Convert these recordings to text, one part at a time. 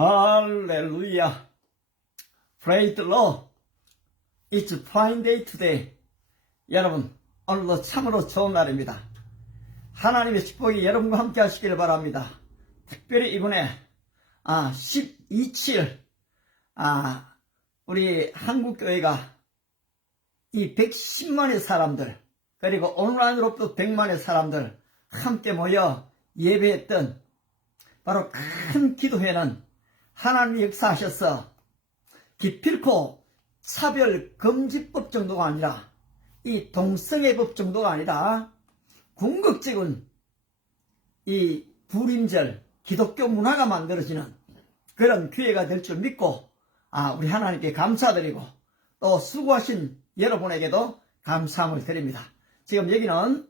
할렐루야. Praise the Lord. It's a fine day today. 여러분, 오늘도 참으로 좋은 날입니다. 하나님의 축복이 여러분과 함께 하시기를 바랍니다. 특별히 이번에 12.7 우리 한국교회가 이 110만의 사람들, 그리고 온라인으로부터 100만의 사람들 함께 모여 예배했던 바로 큰 기도회는 하나님이 역사하셔서 기필코 차별금지법 정도가 아니라 이 동성애법 정도가 아니라 궁극적인 이 불임절 기독교 문화가 만들어지는 그런 기회가 될 줄 믿고 우리 하나님께 감사드리고 또 수고하신 여러분에게도 감사함을 드립니다. 지금 여기는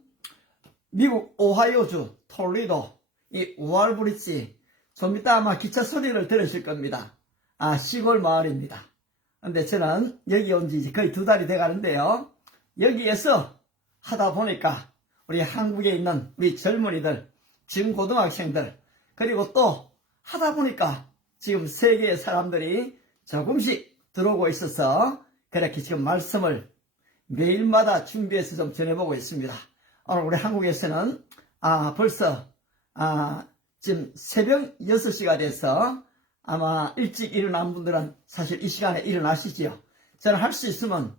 미국 오하이오주 톨리도 이 우알브리지, 좀 이따 아마 기차 소리를 들으실 겁니다. 시골 마을입니다. 근데 저는 여기 온 지 거의 2달이 돼 가는데요. 여기에서 하다 보니까 우리 한국에 있는 우리 젊은이들, 중고등학생들, 그리고 또 하다 보니까 지금 세계의 사람들이 조금씩 들어오고 있어서 그렇게 지금 말씀을 매일마다 준비해서 좀 전해보고 있습니다. 오늘 우리 한국에서는 벌써 지금 새벽 6시가 돼서 아마 일찍 일어난 분들은 사실 이 시간에 일어나시지요. 저는 할 수 있으면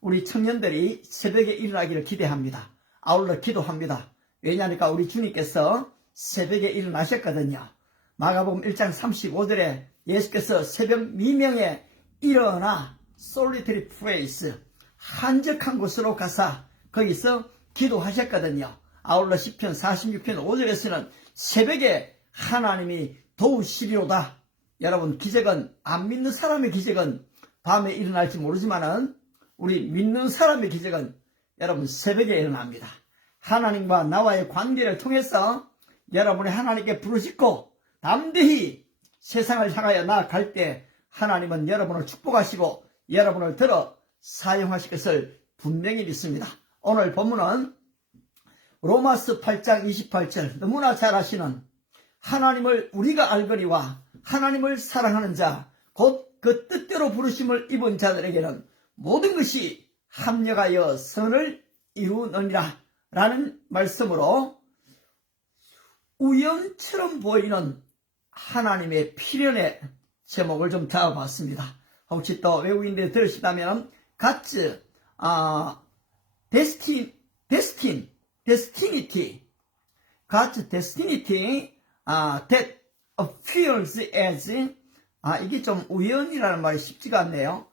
우리 청년들이 새벽에 일어나기를 기대합니다. 아울러 기도합니다. 왜냐하니까 우리 주님께서 새벽에 일어나셨거든요. 마가복음 1장 35절에 예수께서 새벽 미명에 일어나 솔리터리 플레이스, 한적한 곳으로 가사 거기서 기도하셨거든요. 아울러 시편 46편 5절에서는 새벽에 하나님이 도우시리로다. 여러분, 기적은 안 믿는 사람의 기적은 밤에 일어날지 모르지만은 우리 믿는 사람의 기적은 여러분 새벽에 일어납니다. 하나님과 나와의 관계를 통해서 여러분이 하나님께 부르짖고 담대히 세상을 향하여 나아갈 때 하나님은 여러분을 축복하시고 여러분을 들어 사용하실 것을 분명히 믿습니다. 오늘 본문은 로마서 8장 28절, 너무나 잘 아시는 하나님을 우리가 알거니와 하나님을 사랑하는 자, 곧 그 뜻대로 부르심을 입은 자들에게는 모든 것이 합력하여 선을 이루느니라 라는 말씀으로 우연처럼 보이는 하나님의 필연의 제목을 좀 잡아봤습니다. 혹시 또 외국인들이 들으시다면 God's Destiny, God's Destiny that appears as 이게 좀 우연이라는 말이 쉽지가 않네요.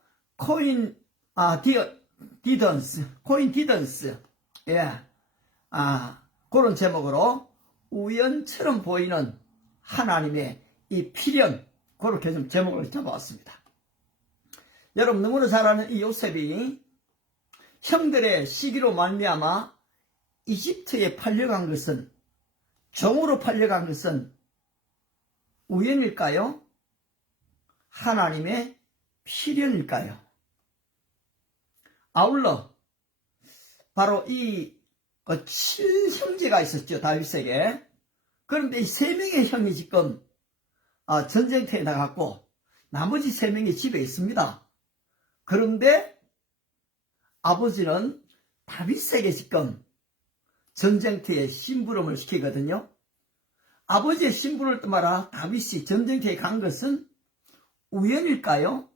coincidence. 예. 그런 제목으로 우연처럼 보이는 하나님의 이 필연, 그렇게 좀 제목을 잡아왔습니다. 여러분, 너무나 잘 아는 이 요셉이 형들의 시기로 말미암아 이집트에 팔려간 것은, 종으로 팔려간 것은 우연일까요? 하나님의 필연일까요? 아울러 바로 이 7형제가 있었죠, 다윗에게. 그런데 이 3명의 형이 지금 전쟁터에 나갔고 나머지 3명이 집에 있습니다. 그런데 아버지는 다윗에게 지금 전쟁터에 심부름을 시키거든요. 아버지의 심부름을 따라 다윗이 전쟁터에 간 것은 우연일까요?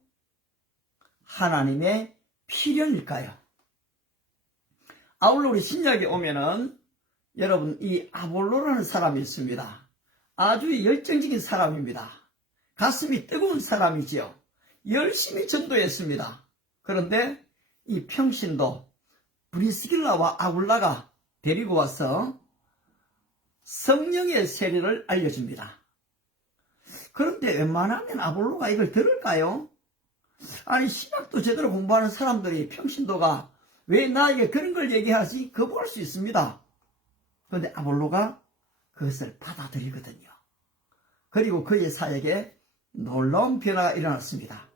하나님의 필연일까요? 아울러 우리 신약에 오면은 여러분, 이 아볼로라는 사람이 있습니다. 아주 열정적인 사람입니다. 가슴이 뜨거운 사람이지요. 열심히 전도했습니다. 그런데 이 평신도 브리스길라와 아굴라가 데리고 와서 성령의 세례를 알려줍니다. 그런데 웬만하면 아볼로가 이걸 들을까요? 아니, 신학도 제대로 공부하는 사람들이 평신도가 왜 나에게 그런 걸 얘기하지? 거부할 수 있습니다. 그런데 아볼로가 그것을 받아들이거든요. 그리고 그의 사역에 놀라운 변화가 일어났습니다.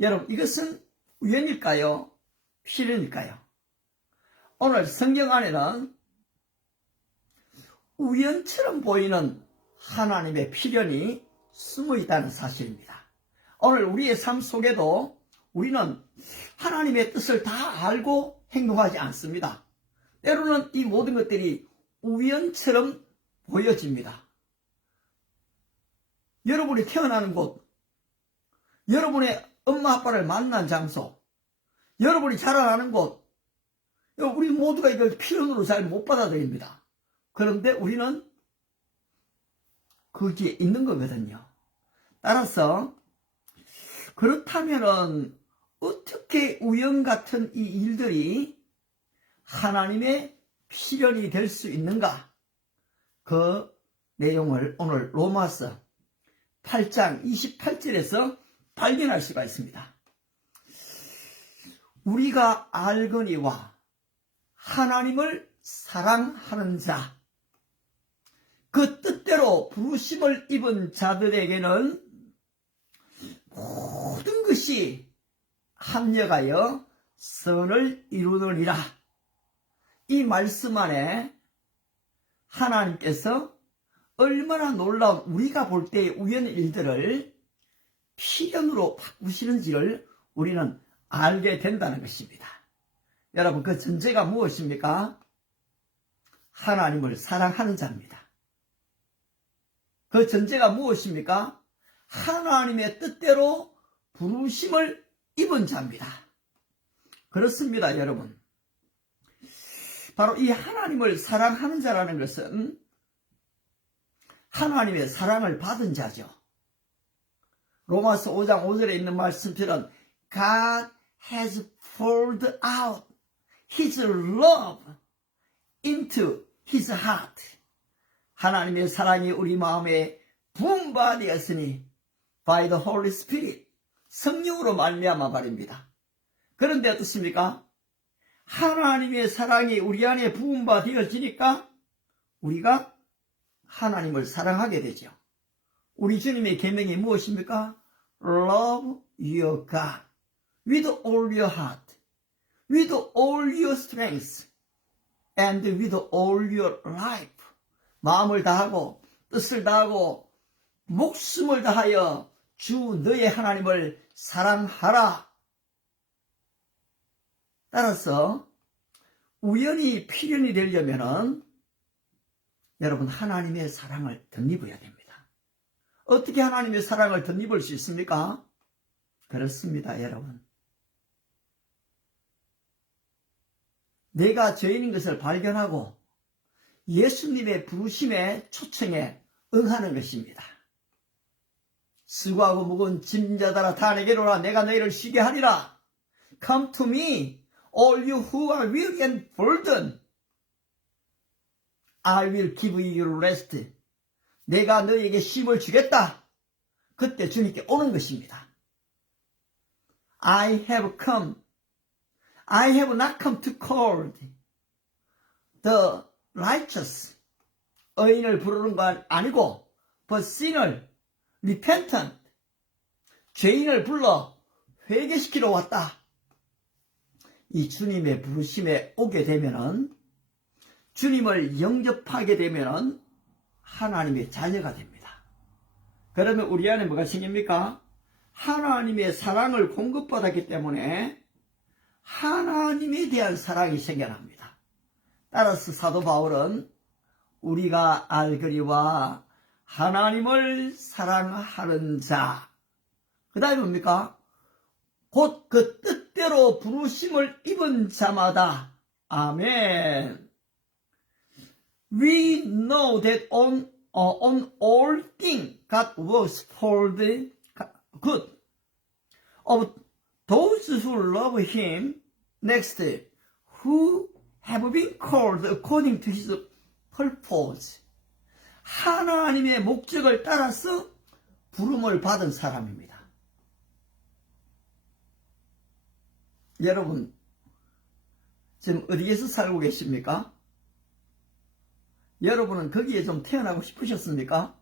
여러분, 이것은 우연일까요? 필연일까요? 오늘 성경 안에는 우연처럼 보이는 하나님의 필연이 숨어 있다는 사실입니다. 오늘 우리의 삶 속에도 우리는 하나님의 뜻을 다 알고 행동하지 않습니다. 때로는 이 모든 것들이 우연처럼 보여집니다. 여러분이 태어나는 곳, 여러분의 엄마 아빠를 만난 장소, 여러분이 자라나는 곳, 우리 모두가 이걸 필연으로 잘 못 받아들입니다. 그런데 우리는 거기에 있는 거거든요. 따라서 그렇다면은 어떻게 우연 같은 이 일들이 하나님의 필연이 될 수 있는가? 그 내용을 오늘 로마서 8장 28절에서 발견할 수가 있습니다. 우리가 알거니와 하나님을 사랑하는 자, 그 뜻대로 부르심을 입은 자들에게는 모든 것이 합력하여 선을 이루느니라. 이 말씀 안에 하나님께서 얼마나 놀라운 우리가 볼 때의 우연의 일들을 필연으로 바꾸시는지를 우리는 알게 된다는 것입니다. 여러분, 그 전제가 무엇입니까? 하나님을 사랑하는 자입니다. 그 전제가 무엇입니까? 하나님의 뜻대로 부르심을 입은 자입니다. 그렇습니다, 여러분. 바로 이 하나님을 사랑하는 자라는 것은 하나님의 사랑을 받은 자죠. 로마서 5장 5절에 있는 말씀처럼 God has poured out His love into His heart. 하나님의 사랑이 우리 마음에 부음받았으니 by the Holy Spirit, 성령으로 말미암아 말입니다. 그런데 어떻습니까? 하나님의 사랑이 우리 안에 부음받아지니까 우리가 하나님을 사랑하게 되죠. 우리 주님의 계명이 무엇입니까? Love your God with all your heart, with all your strength, and with all your life. 마음을 다하고 뜻을 다하고 목숨을 다하여 주 너의 하나님을 사랑하라. 따라서 우연히 필연이 되려면은 여러분 하나님의 사랑을 덧입어야 됩니다. 어떻게 하나님의 사랑을 덧입을 수 있습니까? 그렇습니다, 여러분. 내가 죄인인 것을 발견하고 예수님의 부르심에 초청에 응하는 것입니다. 수고하고 무거운 짐자들아 다 내게로 오라. 내가 너희를 쉬게 하리라. Come to me, all you who are weary and burdened. I will give you rest. 내가 너희에게 쉼을 주겠다. 그때 주님께 오는 것입니다. I have come. I have not come to call the righteous. 의인을 부르는 건 아니고 but sinner, repentant. 죄인을 불러 회개시키러 왔다. 이 주님의 부르심에 오게 되면은 주님을 영접하게 되면은 하나님의 자녀가 됩니다. 그러면 우리 안에 뭐가 생깁니까? 하나님의 사랑을 공급받았기 때문에 하나님에 대한 사랑이 생겨납니다. 따라서 사도 바울은 우리가 알거니와 하나님을 사랑하는 자, 그 다음에 뭡니까? 곧 그 뜻대로 부르심을 입은 자마다. 아멘. We know that on all things God works for the good of those who love Him. Next, who have been called according to His purpose. 하나님의 목적을 따라서 부름을 받은 사람입니다. 여러분, 지금 어디에서 살고 계십니까? 여러분은 거기에 좀 태어나고 싶으셨습니까?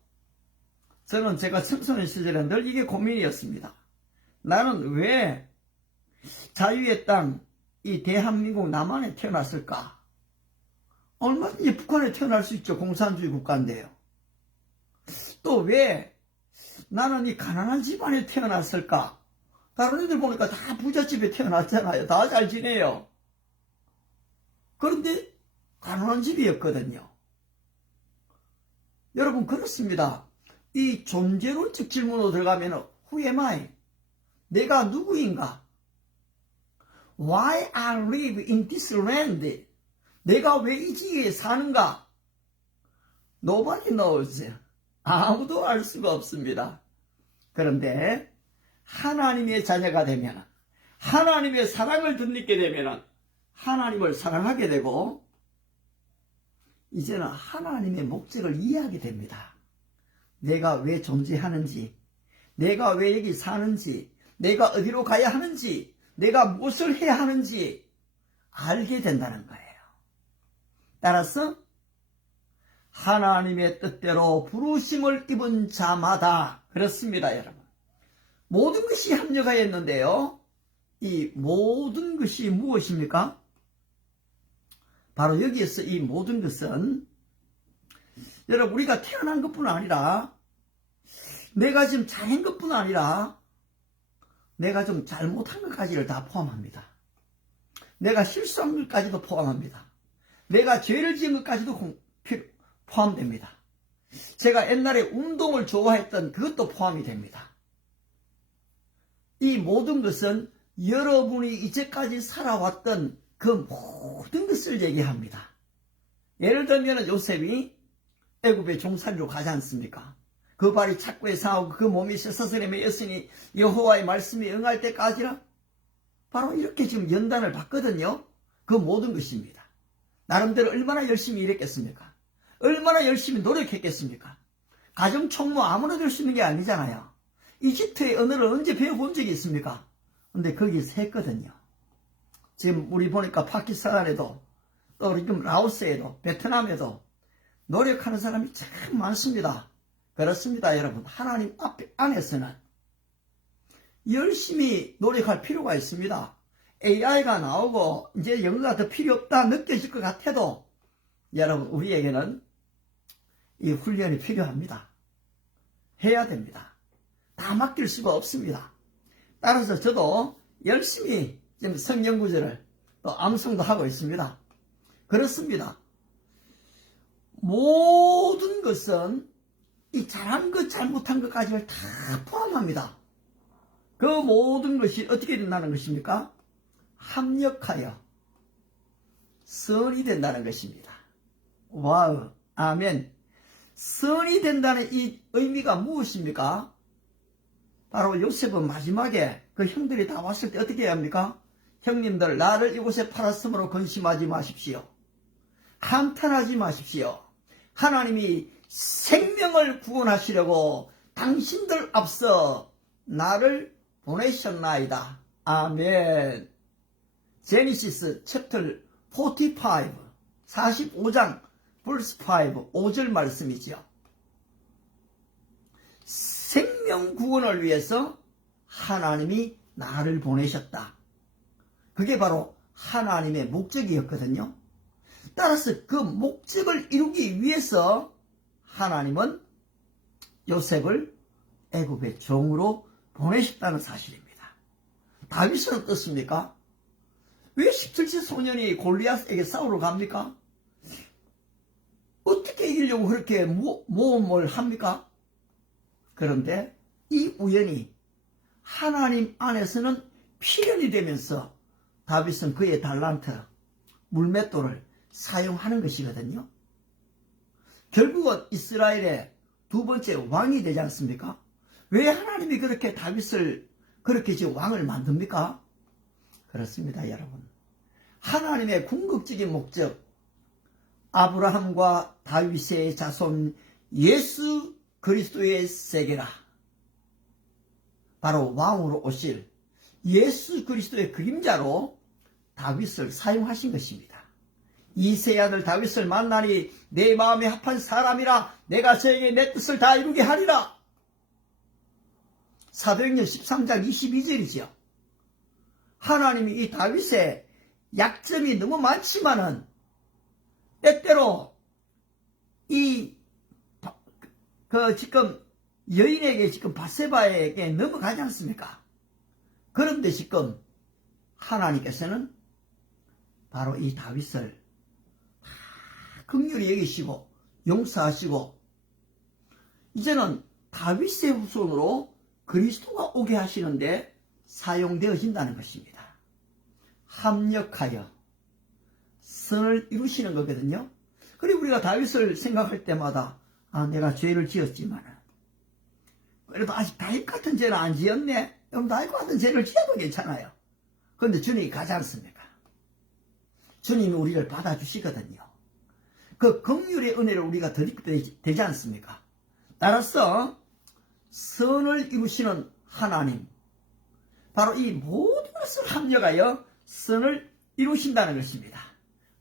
저는 제가 청소년 시절에 늘 이게 고민이었습니다. 나는 왜 자유의 땅, 이 대한민국 남한에 태어났을까? 얼마든지 북한에 태어날 수 있죠. 공산주의 국가인데요. 또 왜 나는 이 가난한 집안에 태어났을까? 다른 애들 보니까 다 부잣집에 태어났잖아요. 다 잘 지내요. 그런데 가난한 집이었거든요. 여러분, 그렇습니다. 이 존재론적 질문으로 들어가면 Who am I? 내가 누구인가? Why I live in this land? 내가 왜 이 지역에 사는가? Nobody knows. 아무도 알 수가 없습니다. 그런데 하나님의 자녀가 되면, 하나님의 사랑을 덧입게 되면 하나님을 사랑하게 되고, 이제는 하나님의 목적을 이해하게 됩니다. 내가 왜 존재하는지, 내가 왜 여기 사는지, 내가 어디로 가야 하는지, 내가 무엇을 해야 하는지 알게 된다는 거예요. 따라서 하나님의 뜻대로 부르심을 입은 자마다, 그렇습니다, 여러분. 모든 것이 합력하였는데요. 이 모든 것이 무엇입니까? 바로 여기에서 이 모든 것은, 여러분, 우리가 태어난 것뿐 아니라, 내가 지금 잘한 것뿐 아니라, 내가 좀 잘못한 것까지를 다 포함합니다. 내가 실수한 것까지도 포함합니다. 내가 죄를 지은 것까지도 포함됩니다. 제가 옛날에 운동을 좋아했던 그것도 포함이 됩니다. 이 모든 것은 여러분이 이제까지 살아왔던 그 모든 것을 얘기합니다. 예를 들면 요셉이 애굽에 종살이로 가지 않습니까? 그 발이 착고에 상하고 그 몸이 쇠사슬에 매였으니 여호와의 말씀이 응할 때까지라. 바로 이렇게 지금 연단을 받거든요. 그 모든 것입니다. 나름대로 얼마나 열심히 일했겠습니까? 얼마나 열심히 노력했겠습니까? 가정총무 아무나 될 수 있는 게 아니잖아요. 이집트의 언어를 언제 배워본 적이 있습니까? 근데 거기서 했거든요. 지금 우리 보니까 파키스탄에도, 또 지금 라오스에도, 베트남에도 노력하는 사람이 참 많습니다. 그렇습니다, 여러분. 하나님 안에서는 열심히 노력할 필요가 있습니다. AI가 나오고 이제 영어가 더 필요 없다 느껴질 것 같아도, 여러분, 우리에게는 이 훈련이 필요합니다. 해야 됩니다. 다 맡길 수가 없습니다. 따라서 저도 열심히 지금 성경 구절을 또 암송도 하고 있습니다. 그렇습니다. 모든 것은 이 잘한 것, 잘못한 것까지를 다 포함합니다. 그 모든 것이 어떻게 된다는 것입니까? 합력하여 선이 된다는 것입니다. 와우, 아멘. 선이 된다는 이 의미가 무엇입니까? 바로 요셉은 마지막에 그 형들이 다 왔을 때 어떻게 해야 합니까? 형님들, 나를 이곳에 팔았으므로 근심하지 마십시오. 한탄하지 마십시오. 하나님이 생명을 구원하시려고 당신들 앞서 나를 보내셨나이다. 아멘. 제니시스 챕터 45장 verse 5, 5절 말씀이죠. 생명 구원을 위해서 하나님이 나를 보내셨다. 그게 바로 하나님의 목적이었거든요. 따라서 그 목적을 이루기 위해서 하나님은 요셉을 애굽의 종으로 보내셨다는 사실입니다. 다윗은 어떻습니까? 왜 17세 소년이 골리앗에게 싸우러 갑니까? 어떻게 이기려고 그렇게 모험을 합니까? 그런데 이 우연이 하나님 안에서는 필연이 되면서 다윗은 그의 달란트, 물맷돌을 사용하는 것이거든요. 결국은 이스라엘의 두 번째 왕이 되지 않습니까? 왜 하나님이 그렇게 다윗을 그렇게 지금 왕을 만듭니까? 그렇습니다, 여러분. 하나님의 궁극적인 목적, 아브라함과 다윗의 자손 예수 그리스도의 세계라. 바로 왕으로 오실 예수 그리스도의 그림자로 다윗을 사용하신 것입니다. 이세의 아들 다윗을 만나니 내 마음에 합한 사람이라 내가 저에게 내 뜻을 다 이루게 하리라. 사도행전 13장 22절이죠. 하나님이 이 다윗의 약점이 너무 많지만은 때때로 지금 여인에게 지금 밧세바에게 넘어가지 않습니까? 그런데 지금 하나님께서는 바로 이 다윗을 긍휼히 여기시고 용서하시고 이제는 다윗의 후손으로 그리스도가 오게 하시는데 사용되어진다는 것입니다. 합력하여 선을 이루시는 거거든요. 그리고 우리가 다윗을 생각할 때마다 내가 죄를 지었지만 그래도 아직 다윗 같은 죄는 안 지었네. 그럼 다윗 같은 죄를 지어도 괜찮아요. 그런데 주님이 가지 않습니까? 주님이 우리를 받아주시거든요. 그 긍휼의 은혜를 우리가 드리게 되지 않습니까? 따라서 선을 이루시는 하나님, 바로 이 모든 것을 합력하여 선을 이루신다는 것입니다.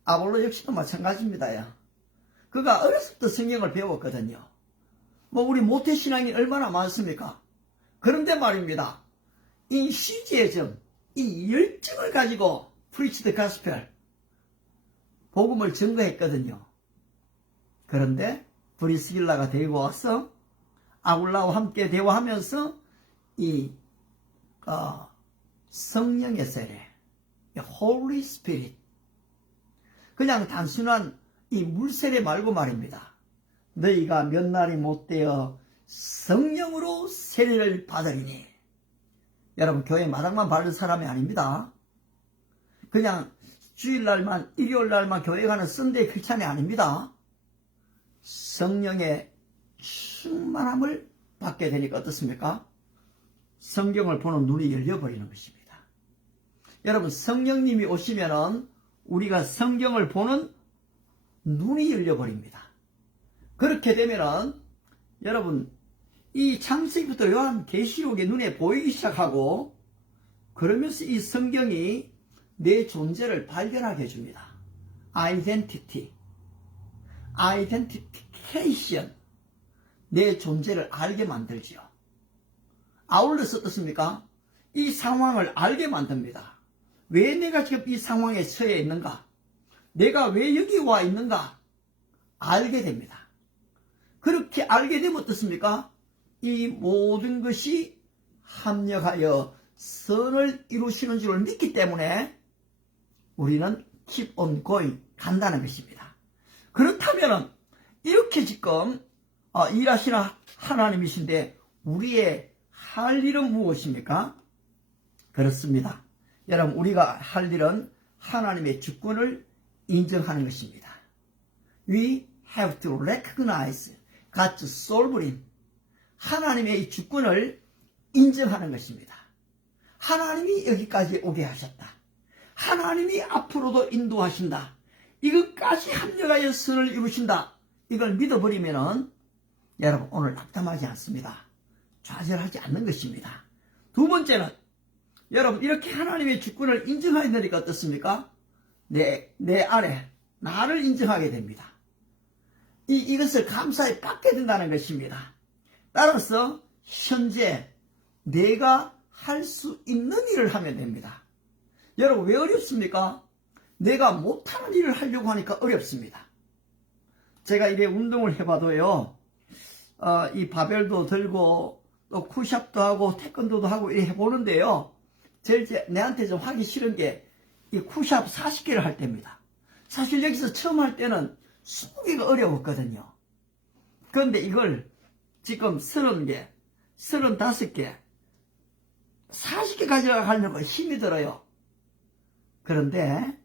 아볼로 역시도 마찬가지입니다요. 그가 어렸을 때 성경을 배웠거든요. 우리 모태신앙이 얼마나 많습니까? 그런데 말입니다. 이 시제점, 이 열정을 가지고 프리치드 가스펠, 복음을 증거했거든요. 그런데 브리스길라가 데리고 와서 아굴라와 함께 대화하면서 이 성령의 세례, Holy Spirit, 그냥 단순한 이 물세례 말고 말입니다. 너희가 몇 날이 못되어 성령으로 세례를 받으리니. 여러분, 교회 마당만 바른 사람이 아닙니다. 그냥 주일날만, 일요일날만 교회 가는 썬데이 크리스찬이 아닙니다. 성령의 충만함을 받게 되니까 어떻습니까? 성경을 보는 눈이 열려버리는 것입니다. 여러분, 성령님이 오시면은 우리가 성경을 보는 눈이 열려버립니다. 그렇게 되면은 여러분, 이 창세기부터 요한계시록의 눈에 보이기 시작하고 그러면서 이 성경이 내 존재를 발견하게 해줍니다. 아이덴티티, 아이덴티피케이션, 내 존재를 알게 만들지요. 아울러서 어떻습니까? 이 상황을 알게 만듭니다. 왜 내가 지금 이 상황에 처해 있는가? 내가 왜 여기 와 있는가? 알게 됩니다. 그렇게 알게 되면 어떻습니까? 이 모든 것이 합력하여 선을 이루시는 줄을 믿기 때문에 우리는 keep on going, 간다는 것입니다. 그렇다면 이렇게 지금 일하시는 하나님이신데 우리의 할 일은 무엇입니까? 그렇습니다. 여러분, 우리가 할 일은 하나님의 주권을 인정하는 것입니다. We have to recognize God's sovereign, 하나님의 이 주권을 인정하는 것입니다. 하나님이 여기까지 오게 하셨다. 하나님이 앞으로도 인도하신다. 이것까지 합력하여 선을 이루신다. 이걸 믿어버리면은 여러분, 오늘 낙담하지 않습니다. 좌절하지 않는 것입니다. 두 번째는 여러분, 이렇게 하나님의 주권을 인정하게 되니까 어떻습니까? 내 안에 나를 인정하게 됩니다. 이것을 감사히 받게 된다는 것입니다. 따라서 현재 내가 할 수 있는 일을 하면 됩니다. 여러분, 왜 어렵습니까? 내가 못하는 일을 하려고 하니까 어렵습니다. 제가 이래 운동을 해봐도요, 이 바벨도 들고 또 푸시업도 하고 태권도도 하고 이래 해보는데요, 제일 내한테 좀 하기 싫은 게 이 푸시업 40개를 할 때입니다. 사실 여기서 처음 할 때는 20개가 어려웠거든요. 그런데 이걸 지금 30개, 35개, 40개 가져가려고 힘이 들어요. 그런데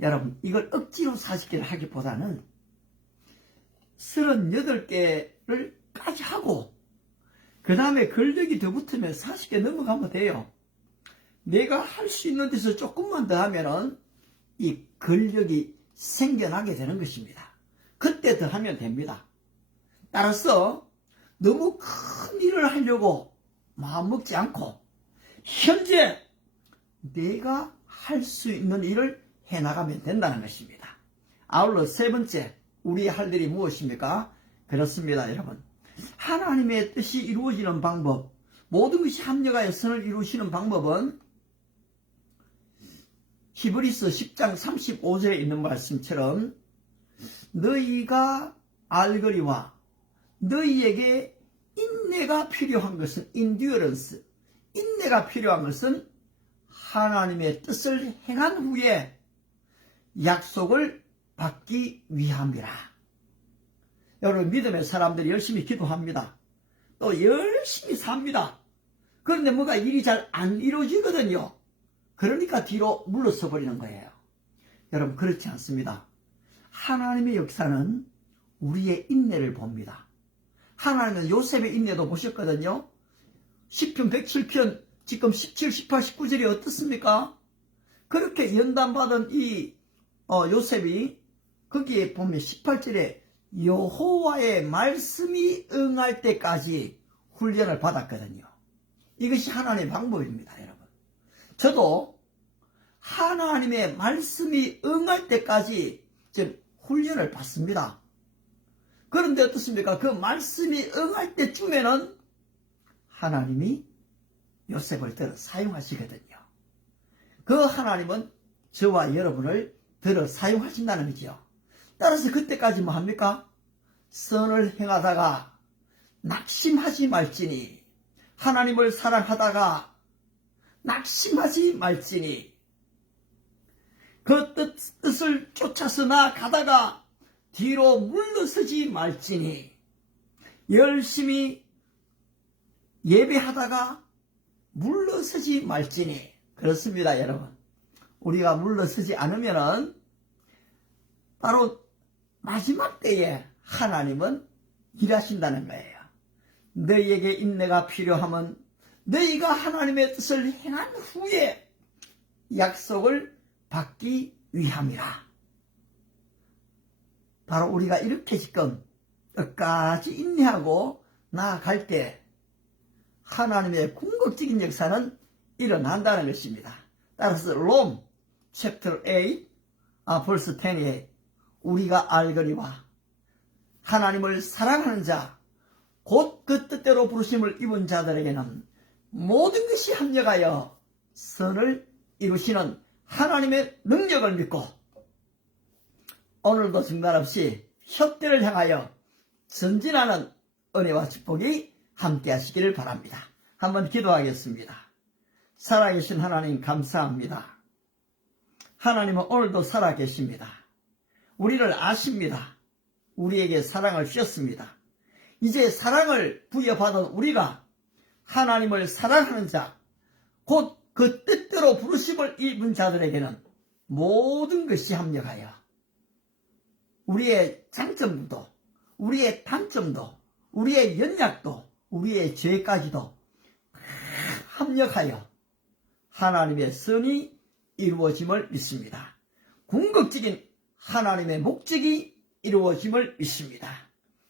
여러분, 이걸 억지로 40개를 하기보다는 38개를 까지 하고 그 다음에 근력이 더 붙으면 40개 넘어가면 돼요. 내가 할 수 있는 데서 조금만 더 하면은 이 근력이 생겨나게 되는 것입니다. 그때 더 하면 됩니다. 따라서 너무 큰 일을 하려고 마음먹지 않고 현재 내가 할 수 있는 일을 해나가면 된다는 것입니다. 아울러 세 번째, 우리 할 일이 무엇입니까? 그렇습니다, 여러분. 하나님의 뜻이 이루어지는 방법, 모든 것이 합력하여 선을 이루시는 방법은 히브리서 10장 35절에 있는 말씀처럼 너희가 알거리와 너희에게 인내가 필요한 것은 endurance, 인내가 필요한 것은 하나님의 뜻을 행한 후에 약속을 받기 위함이라. 여러분, 믿음의 사람들이 열심히 기도합니다. 또 열심히 삽니다. 그런데 뭐가 일이 잘 안 이루어지거든요. 그러니까 뒤로 물러서 버리는 거예요. 여러분, 그렇지 않습니다. 하나님의 역사는 우리의 인내를 봅니다. 하나님은 요셉의 인내도 보셨거든요. 시편 107편 지금 17, 18, 19절이 어떻습니까? 그렇게 연단받은 이 요셉이 거기에 보면 18절에 여호와의 말씀이 응할 때까지 훈련을 받았거든요. 이것이 하나님의 방법입니다, 여러분. 저도 하나님의 말씀이 응할 때까지 좀 훈련을 받습니다. 그런데 어떻습니까? 그 말씀이 응할 때쯤에는 하나님이 요셉을 들어 사용하시거든요. 그 하나님은 저와 여러분을 들어 사용하신다는 거죠. 따라서 그때까지 뭐 합니까? 선을 행하다가 낙심하지 말지니, 하나님을 사랑하다가 낙심하지 말지니, 그 뜻을 쫓아서 나가다가 뒤로 물러서지 말지니, 열심히 예배하다가 물러서지 말지니. 그렇습니다, 여러분. 우리가 물러서지 않으면은 바로 마지막 때에 하나님은 일하신다는 거예요. 너희에게 인내가 필요하면 너희가 하나님의 뜻을 행한 후에 약속을 받기 위함이라. 바로 우리가 이렇게 지금 끝까지 인내하고 나아갈 때 하나님의 궁극적인 역사는 일어난다는 것입니다. 따라서 롬 챕터 8 벌스 28 우리가 알거니와 하나님을 사랑하는 자 곧 그 뜻대로 부르심을 입은 자들에게는 모든 것이 합력하여 선을 이루시는 하나님의 능력을 믿고 오늘도 중단없이 협대를 향하여 전진하는 은혜와 축복이 함께 하시기를 바랍니다. 한번 기도하겠습니다. 살아계신 하나님 감사합니다. 하나님은 오늘도 살아계십니다. 우리를 아십니다. 우리에게 사랑을 주셨습니다. 이제 사랑을 부여받은 우리가 하나님을 사랑하는 자, 곧 그 뜻대로 부르심을 입은 자들에게는 모든 것이 합력하여 우리의 장점도, 우리의 단점도, 우리의 연약도, 우리의 죄까지도 합력하여 하나님의 선이 이루어짐을 믿습니다. 궁극적인 하나님의 목적이 이루어짐을 믿습니다.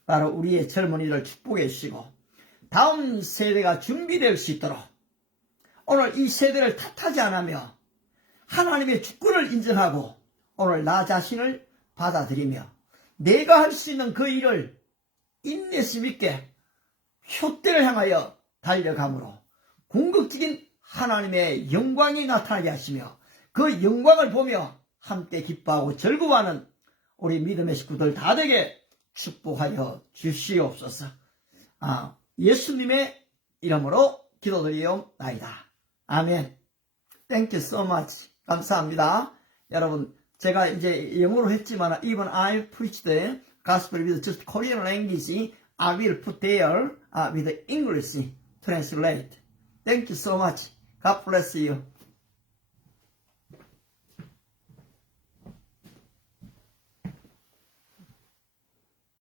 바로 우리의 젊은이를 축복해 주시고 다음 세대가 준비될 수 있도록 오늘 이 세대를 탓하지 않으며 하나님의 주권을 인정하고 오늘 나 자신을 받아들이며 내가 할 수 있는 그 일을 인내심 있게 효대를 향하여 달려감으로 궁극적인 하나님의 영광이 나타나게 하시며 그 영광을 보며 함께 기뻐하고 즐거워하는 우리 믿음의 식구들 다 되게 축복하여 주시옵소서. 예수님의 이름으로 기도드리옵나이다. 아멘. Thank you so much. 감사합니다. 여러분, 제가 이제 영어로 했지만 even I preach the gospel with just Korean language, I will put there with English translate. Thank you so much. God bless you.